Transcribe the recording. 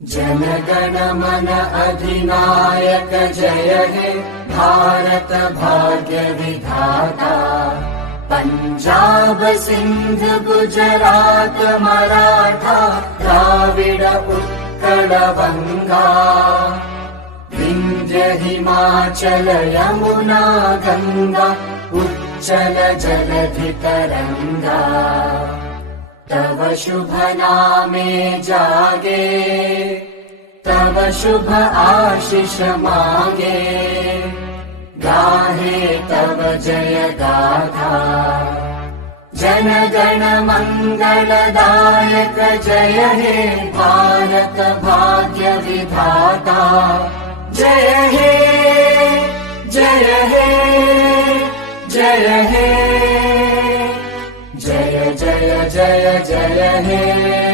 जनगण मन अधिनायक जय हे भारत भाग्य विधाता। पंजाब सिंध गुजरात मराठा द्राविड उत्कल बंगा। विंध्य हिमाचल यमुना गंगा उच्चल जलधि तरंगा। तव शुभ नामे जागे तव शुभ आशीष मांगे। गाहे तव जय गाथा जन गण मंगलदायक जय हे भारत भाग्य विधाता। जय हे जय हे जय हे जय जय जय जय हे।